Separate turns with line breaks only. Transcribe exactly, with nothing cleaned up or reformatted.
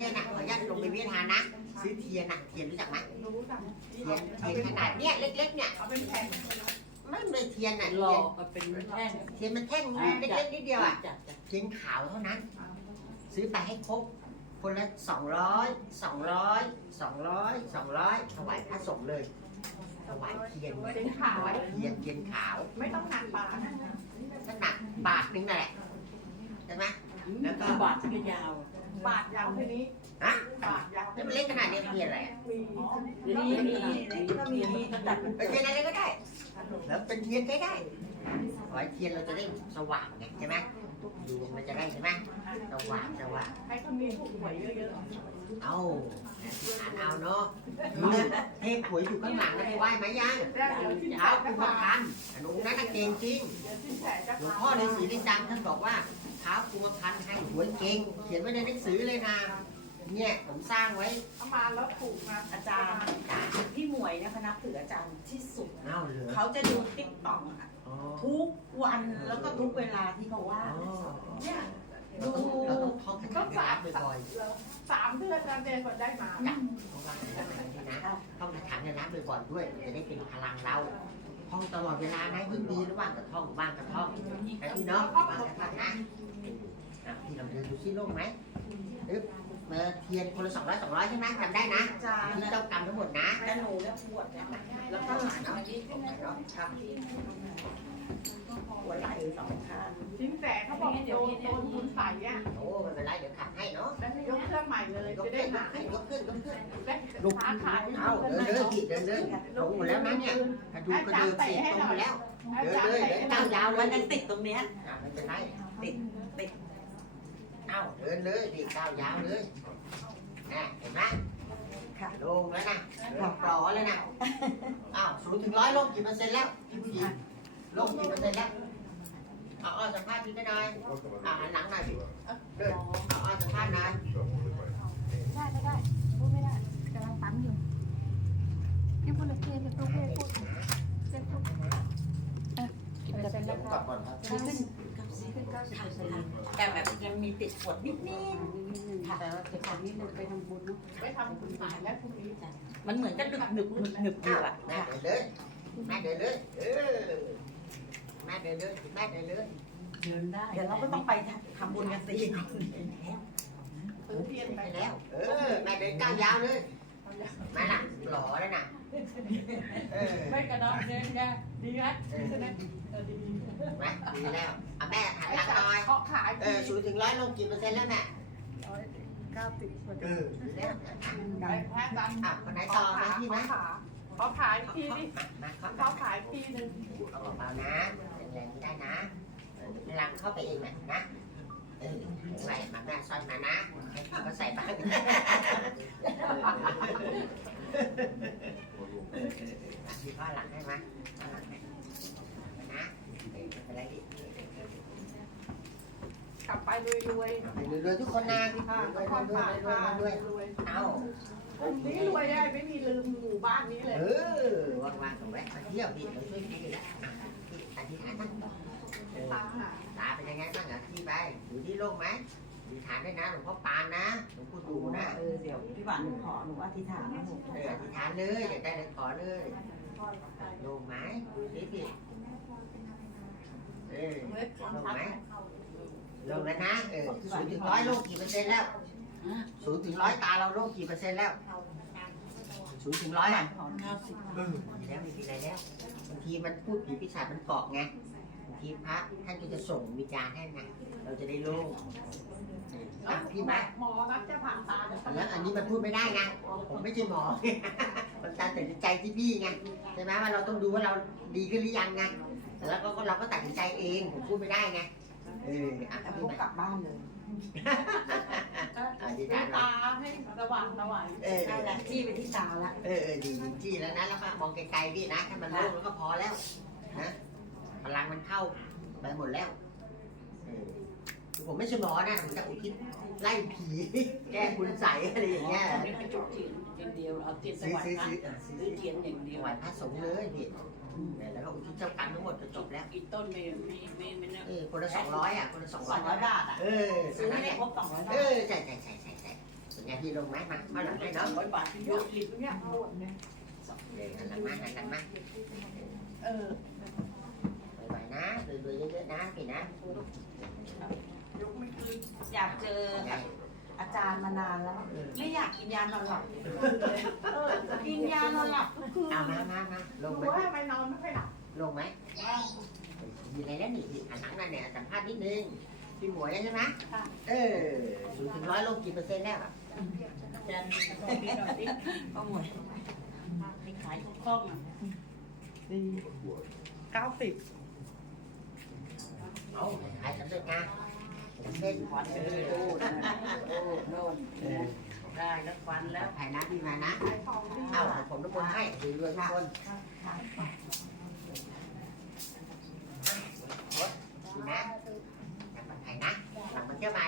ทียนอ่ะขออนุญาตลงไปเวียนทานนะซื้อเทียนอ่ะเทียนรู้จักไหม
รู้จัก
เทียนเทียนขนาดเนี้ยเล็กๆเนี่ย
เอาเป็นแผ่น
ไม่เลยเทียนอ่ะ
หล
เทีย
อน กเป็นแท่ง
เทียนมันแท่งเล็กๆนิดเดียวอ่ะ
จัดจัด
เทียนขาวเท่านั้น ซื้อไปให้ครบคนละสองร้อยสองร้อยสองร้อยสองร้อยถวายพระสงฆ์เลยถวายเทียน
เป็นขาว
ถวายเทียนเทียนขาว
ไม่ต้องหนักปาก
น้ำหนักบาทนึงนั่นแหละใช่ไหมแล้วก็
บาทก็ยาว
บาดยาวทีนี้
ฮะ
บาดยาว
แล้วมันเล็กขนาดนี้เทียนอะไรอะ
มี
เดี๋ยวนี้มีก็มีก็จัดเป็น
เป็นเทียนอะไรก็ได้แล้วเป็นเทียนใช้ได้ถวายเทียนเราจะได้สว่างไงใช่ไหมดูมันจะได้ใช่ไหมสว่างสว่าง
ให้คนนี้ถูกหวยเยอะ
เอาอ่านเอาเนาะเทพหวยอยู่ข้างหลังนะไปไหว้ไหมยัง
ๆแล้วเดี๋ยวที่แผ
เท้า
จะ
คุณ
พา
มาพันอนุนั้นเก่งจริง
เดี๋ยวที่แผจะ
หลวง
พา
พ่อในศรีลิจังท่านบอกว่าเท้าคุณมาพันให้หวยเก่งเขียนไว้ในหนังสือเลยนะเนี่ยผมสร้างไว้
เอามาแล้วถูกมา
อาจารย์พี่หมวยนะคะนับถืออาจารย์ที่สุด
เอ้าเหลือ
เขาจะดูติ๊กต็อกอะ
อ๋อ
ทุกวันแล้วก็ทุกเวลาที่เขาว่า
อ๋อ
เนี่ย
เราต้องเราต้องท่องคาถาในน้ำบ่อย
สามเดือนการเจนกว่าได้มา
ๆจ้ะเพราะว่านี่นะท่องคาถาในน้ำบ่อยๆด้วยจะได้เป็นพลังเราท่องตลอดเวลานะยิ่งดีระหว่างกับท่องบ้างกับท่องแต่พี่น้องบ้างกับท่องนะอ่ะพี่ลองเดินดูซิโล่งไหมอึ๊บมาเทียนคนละสองร้อยสองร้อยใช่ไหมจำได้นะ
อาจารย์
ที่เจ้ากรรมทั้งหมดนะ
และหนูเนี่ยปวดเนี่ยแล้วก็หลัง
เนาะครับ
ปวดไหล่สองข้าง
ชิ้นแต่เขาบอกโดนโดนคุณใส่อ่ะ
โอ้ไม่เป็นไรเดี๋ยวขัดให้เนาะ
แล้วยกเครื่องใหม่เลย
ยก
จะ
ขึ้
ได้
น
หาย
ยกขึ้นยกขึ้น
และขาขาด
เอาเดินเลยผิดเดินเลยลงหมดแล้วนะเนี่ยกระดูกกระเดิกเสียตรงหมดแล้ว
อาจารย์เตะ
ก้าวยาวเล
มั
ย
นยังติดตรงเนี้ย
อ่ะไม่เป็นไร
ติดติด
เอาเดินเลยดิก้าวยาวเลยนะเห็นไหม
ค่ะ
ลงแล้วนะลงปลอแล้วนะอ้าวศูนย์ถึงร้อยลงกี่เปอร์เซ็นต์แล้วพี่ผู้หญิงลงกี่เปอร์เซ็นต์แล้วเอาเอาสัมภาษณ์พี่ก็ได้อ่าหันหลังหน่อยดิเดินเอาเอาสัมภาษณ์หน่อย
ได้ไม่ได้พูดไม่ได้กำลังปั๊มอยู่พี่พูดเลยพี่พี่พูดพี่พูดพี่พูดเออเปอร์เซ็นต์แล้วค่ะ
ขึ้นขึ้นเก้าสิบเปอร์เซ็นต์แต่แบบยังมีติดปวดนิดนิด
แต่ว่าจะขอนิดนึงไปทำบุญเนาะ
ไปทำคุณหมายและพรุ่งนี้
มันเหมือนกับหนึบหนึบหนึบหนึบอยู่อะ
แม่
ค่ะ
เดินเลยแม่เดินเลยเออแม่เดินเลยแม่เดินเลย
เดินได้
เดี๋ยวเราก็ต้องไปทำบุญกันสี่คน
ซื้อเทียนไป
ไปแล้ว เออแม่เดินก้าวยาวเลยแม่น่ะหล่อแล้วน่ะเออ
ไม่กระดอนเงินไงดีไหมเออดี
แม่ดีแล้วอ่ะแม่หันหลังหน่อย
เขาขาย
เออศูนย์ถึงร้อยลงกี่เปอร์เซ็นต์แล้วแม่
เก้าสิบคน
เออดีแล้ว
ขายแพ้กัน
อ่ะคนไหนต่อมาพี่ไหม
เขาขายทีนี่
มาเข้า
เขาขายทีหนึ่ง
เอาเบาๆนะแรงๆไม่ได้นะเวลาเข้าไปเองแหละนะเออใส่มาแม่ซ่อนมานะให้พี่ก็ใส่บ้างพี่ก็หลังให้ไหมหลังให้นะไม่เป็นไรดิ
กลับไปรวยรวย
รวยๆทุกคนนะร
ค่ะ
วย
ความ
ๆรว
ฝาย ก
ๆร
ค่ะ
วย
รวย
ๆเอา
กลุ่มนี้รวยได้ไม่มีลืมหมู่บ้านนี้เลย
เออว่างๆก็แวะมาเที่ยวดิเราช่วยพี่แล้วอธิษฐานตั้งเออ
ตาหา
ตาเป็นยังไงบ้างอ่ะที่ไปอยู่ที่โลกไหมอธิษฐานด้วยนะหลวงพ่อปานนะหลวงพ่อดูนะ
เออเดี๋ยวพี่หวานหนูขอหนูอธิษฐานนะหนู
เอออธิษฐานเลยอยากได้อะไรขอเลยโลงไหมดูสิพี่เออ
เล็ก
โลง
ชัด
ไหมลงแล้วนะเออศูนย์ถึงร้อยโลกกี่เปอร์เซ็นต์แล้วศูนย์ถึงร้อยตาเราโลกกี่เปอร์เซ็นต์แล้วศูนย์ถึงร้อยอ่ะ
เก้าสิบ
เออมีแล้วไม่มีอะไรแล้วบางทีมันพูดผีปีศาจมันเกาะไงบางทีพระท่านก็จะส่งวิญญาณให้ไงเราจะได้โล่งอ่ะพี่ไหม
หมอนัดจะผ่าตาเดี๋ยว
แล้วอันนี้มันพูดไม่ได้ไงผมไม่ใช่หมอ มันการตัดสินใจที่พี่ไงใช่ไหมว่าเราต้องดูว่าเราดีขึ้นหรือยังไงแล้วก็เราก็ตัดสินใจเองผมพูดไม่ได้ไงเอออ่ะ
แล้ว
พี่
ก็
ไหม
กลับบ้านเลย
อธิษ
ดู
ฐาน
ตาให้สว่างสวาย
เออ
ได้แล้วที่ไปที่ตาละ
เออเออดีจริงๆแล้วนะแล้วก็มองไกลๆพี่นะให้มันโล่งแล้วก็พอแล้วนะพลังมันเข้าไปหมดแล้วเออคือผมไม่ใช่หมอนะผมจะอุทิศไล่ผี แก้คุณใสอะไรอย่างเงี้ย
ตอนนี้ไปจุดเทียนเทียนเดียวเอาเทียนส
ซื้อ
วรร
ซื้อ
ค์นะ
ซื้ออ่ะซื้อ
ซื้อเทียนอย่างเดียว
ถวายพระสงฆ์เลยพี่แล้วก็อุทิศเจ้ากรรมทั้งหมดก็จบแล้ว
อีกต้นไม่ไม่ไม่ไม่นะ
เออคนละสองร้อยอ่ะคนละสอง
ส
ร้
อ
อย
งร้อยบาทอ่ะ
เออ
ซื้อให้ได้ครบสองร้อยบา
เอ
ท
อใช่ใช่ใช่ใช่ใช่เป็นไงพี่ลงไหมมาเอาหลังให้เนาะ
ร้อยบาทที่
ย
เย
ก
อะ
หลิบเนี่ยปวดเนี่ย
เดี๋ยวหันหลังมาหันหลังมา
เออ
บ่อยๆนะรวยๆเยอะๆนะพี่นะ
ยกไม่ขึ้น
อยากเจออาจารย์มานานแล้ว ไม่อยากกินยานอนหลับ
เออ
กินยานอนหลับทุกคืน
เอามามามาล
ดู
งไหม
ว่าทำไมนอนไม่ค่อยหลับ
ลงไหมอยู่ในนั้นนี่หันหลังนั่นเนี่ยสัมภาษณ์นิดนึงพี่หมวยใช่ไหมเออศูนย์ถึงร้อยลงกี่เปอร์เซ็นต์แล้ว
อาจารย์ต้องกินหน่อยดิ
ก็หมด
ไปขายทุกห้องอ่ะ
ดีเก้าสิบ
เอาขายสำเร็จนะเส้น
ควันเลยโอ้โอ้โน่นได้แล้วควันแล้ว
ถ่ายนะพี่มานะ
ขายทองดี
เอาผมทุกคนให้รวยๆทุกคนพี่นะถ่ายนะหลังมาเที่ยวมา